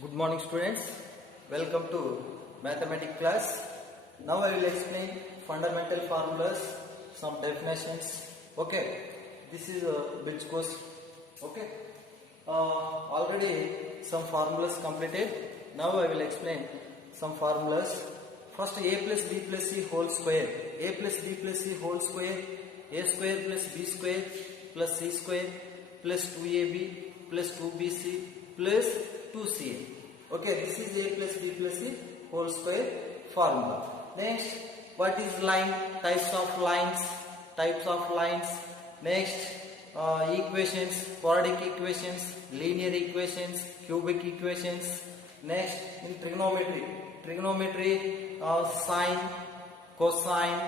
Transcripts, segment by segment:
Good morning students, welcome to mathematics class. Now I will explain fundamental formulas, some definitions. Okay, this is a bridge course. Okay, already some formulas completed. Now I will explain some formulas. First, a plus b plus c whole square, a plus b plus c whole square, a square plus b square plus c square plus 2ab plus 2bc plus 2ca. Okay, this is a plus b plus c whole square formula. Next, what is line? Types of lines. Next, equations, quadratic equations, linear equations, cubic equations. Next, in trigonometry, sine, cosine,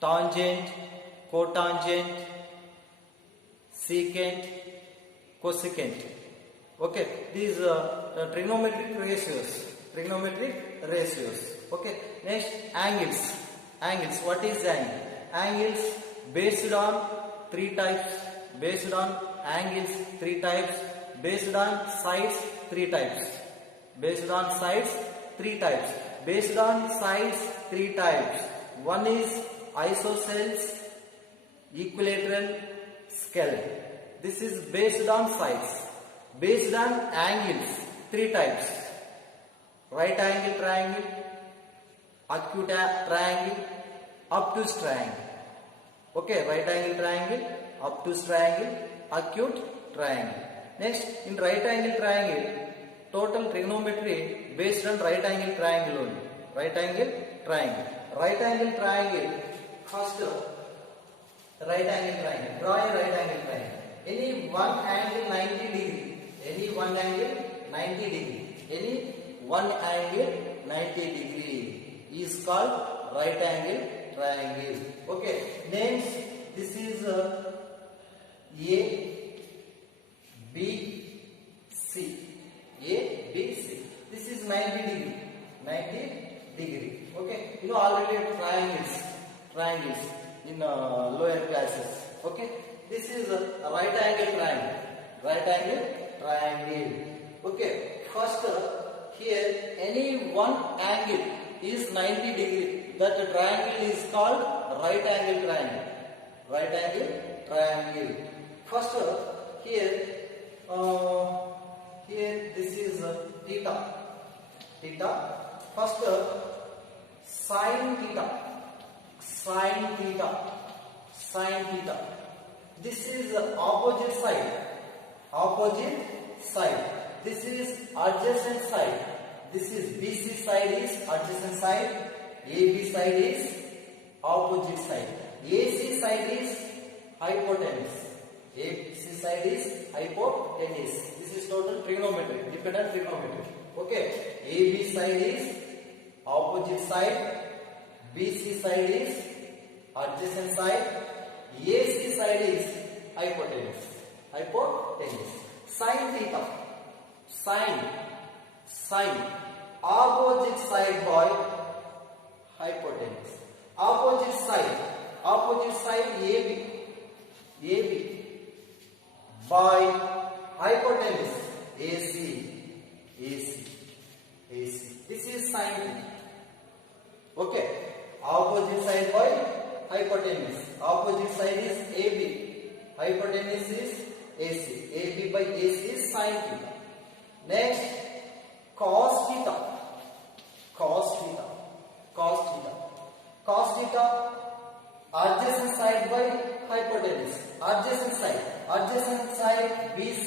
tangent, cotangent, secant, cosecant. Okay, these trigonometric ratios. Okay, next, angles. What is angle? Angles based on three types. Based on angles, three types. Based on sides, three types. Based on sides, three types. One is isosceles, equilateral, scalene. This is based on sides. Based on angles, three types. Right angle triangle, acute triangle, obtuse triangle. Okay, right angle triangle, obtuse triangle, acute triangle. Next, in right angle triangle, total trigonometry based on right angle triangle only. Right angle triangle. First, right angle triangle. Draw a right angle triangle. Any one angle 90 degree. Any one angle 90 degree is called right angle triangle. Okay, names. This is A, B, C. This is 90 degree. Okay, you know already triangles in lower classes. Okay, this is a right angle triangle. Okay, first here any one angle is 90 degree. That triangle is called right angle triangle. First here this is theta. First sine theta. This is opposite side. This is adjacent side. This is BC side is adjacent side. AB side is opposite side. AC side is hypotenuse. This is total trigonometry, dependent trigonometry. Okay, AB side is opposite side. BC side is adjacent side. AC side is hypotenuse. Sin theta. Sine. Opposite side by hypotenuse. Opposite side AB by hypotenuse AC. This is sin theta. Okay. Opposite side by hypotenuse. Opposite side is AB. Hypotenuse is AC. AB by AC is sin theta. Next, cos theta. Adjacent side by hypotenuse. Adjacent side BC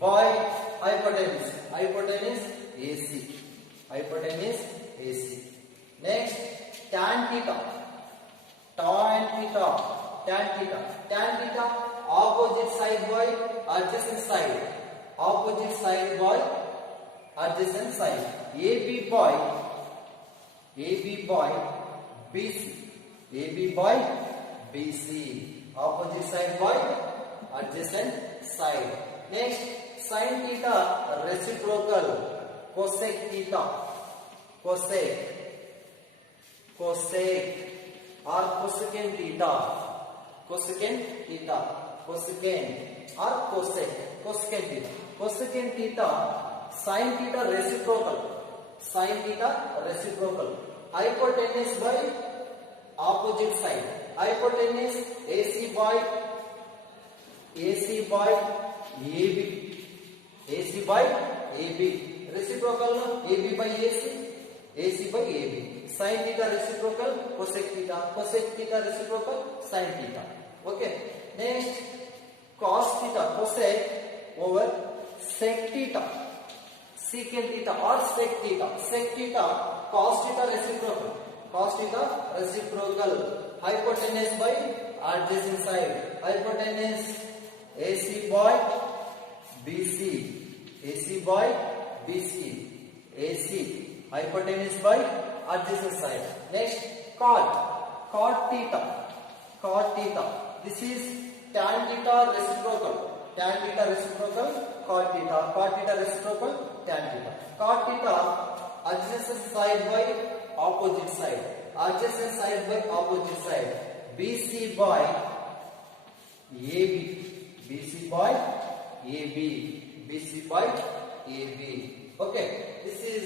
by hypotenuse. AC. Next, tan theta. Opposite side by adjacent side. AB by BC. Opposite side by adjacent side. Next, sin theta reciprocal. Cosec theta. Cosec or cosecant theta. Cosecant or cosecant theta. Cosecant theta, sin theta reciprocal. Sin theta reciprocal. Hypotenuse by opposite side. Hypotenuse AC by AB. AC by AB. Reciprocal AB by AC. AC by AB. Sin theta reciprocal cosec theta. Cosec theta reciprocal sin theta. Okay. Next, cos theta cosec over sec theta. Secant theta or sec theta. Sec theta cos theta reciprocal. Cos theta reciprocal. Hypotenuse by adjacent side. Hypotenuse AC by BC. AC by BC. AC. Hypotenuse by adjacent side. Next, cot theta. Cot theta. This is tan theta reciprocal. Tan theta reciprocal cot theta. Cot theta reciprocal tan theta. Cot theta adjacent side by opposite side. Adjacent side by opposite side. BC by AB. BC by AB. BC by AB. Okay. This is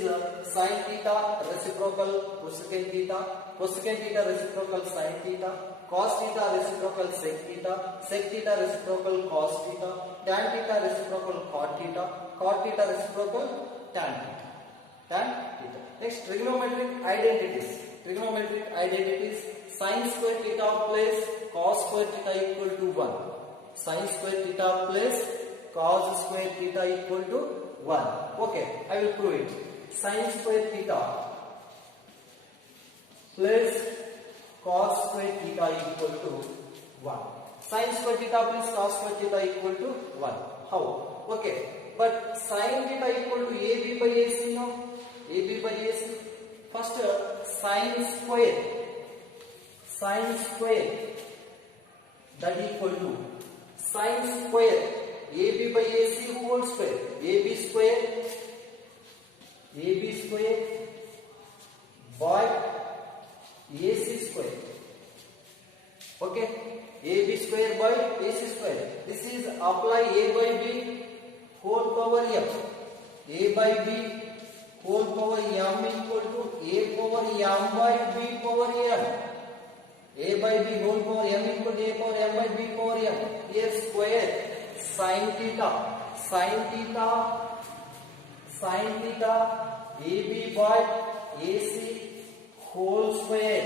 sin theta reciprocal cosecant theta. Cosecant theta reciprocal sin theta. Cos theta reciprocal sec theta. Sec theta reciprocal cos theta. Tan theta reciprocal cot theta. Cot theta reciprocal tan theta. Tan theta. Next, trigonometric identities. Trigonometric identities. Sin square theta plus cos square theta equal to 1. Sin square theta plus cos square theta equal to 1. Okay, I will prove it. Sin square theta plus cos square theta equal to 1. Sin square theta plus cos square theta equal to 1. How? Okay, but sin theta equal to AB by AC now. AB by AC. First, sin square that equal to sin square AB by AC whole square. AB square by AC square. Okay, AB square by AC square. This is apply A by B whole power m. A by B whole power m equal to A power m by B power m. A by B whole power m equal to A power m by B power m. Here square sin theta AB by AC whole square.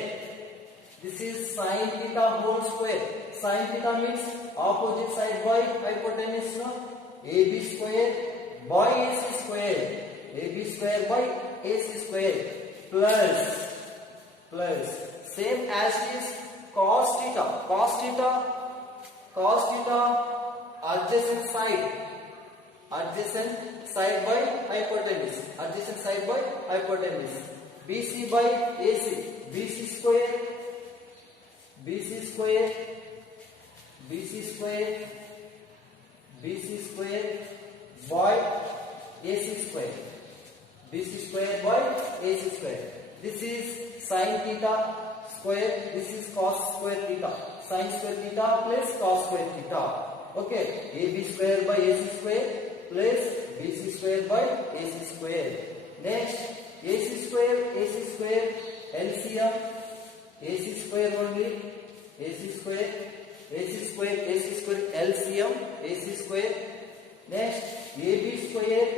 This is sin theta whole square. Sin theta means opposite side by hypotenuse. No? AB square by AC square. AB square by AC square plus same as is cos theta adjacent side by hypotenuse. BC by AC. BC square by AC square. BC square by AC square. This is sin theta square. This is cos square theta. Sin square theta plus cos square theta. Okay. AB square by AC square plus BC square by AC square. Next, AC square LCM. AC square only. AC square LCM. AC square. Next, AB square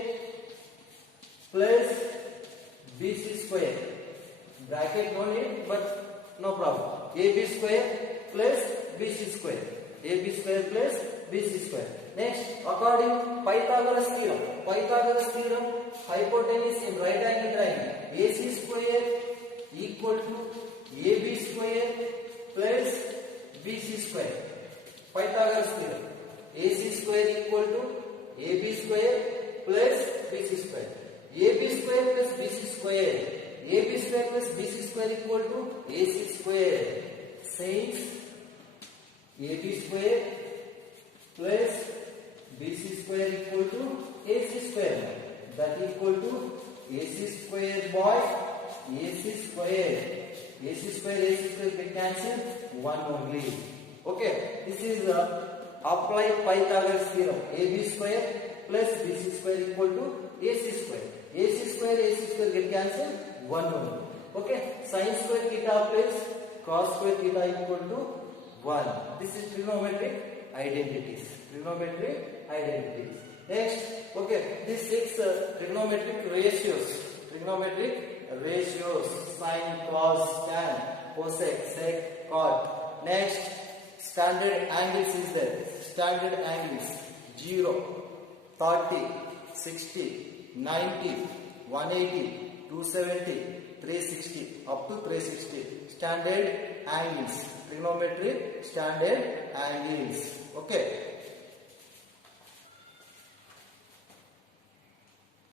plus BC square. Bracket no need, but no problem. AB square plus BC square. AB square plus BC square. Next, according Pythagoras theorem, hypotenuse in right angle triangle AC square equal to AB square plus BC square. Pythagoras theorem. AC square equal to AB square plus BC square. AB square plus BC square. AB square plus BC square equal to AC square. Since AB square plus BC square equal to AC square, that equal to AC square by AC square. AC square get cancelled, 1 only. Okay, this is Apply Pythagoras theorem. AB square plus BC square equal to AC square. AC square get cancelled. 1 only. Okay. Sin square theta plus cos square theta equal to 1. This is trigonometric identities. Trigonometric identities. Next, okay, these 6 trigonometric ratios. Trigonometric ratios: sin, cos, tan, cosec, sec, cot. Next, standard angles is there. Standard angles: 0, 30, 60, 90, 180, 270, 360, up to 360. Standard angles. Trigonometric standard angles. Okay.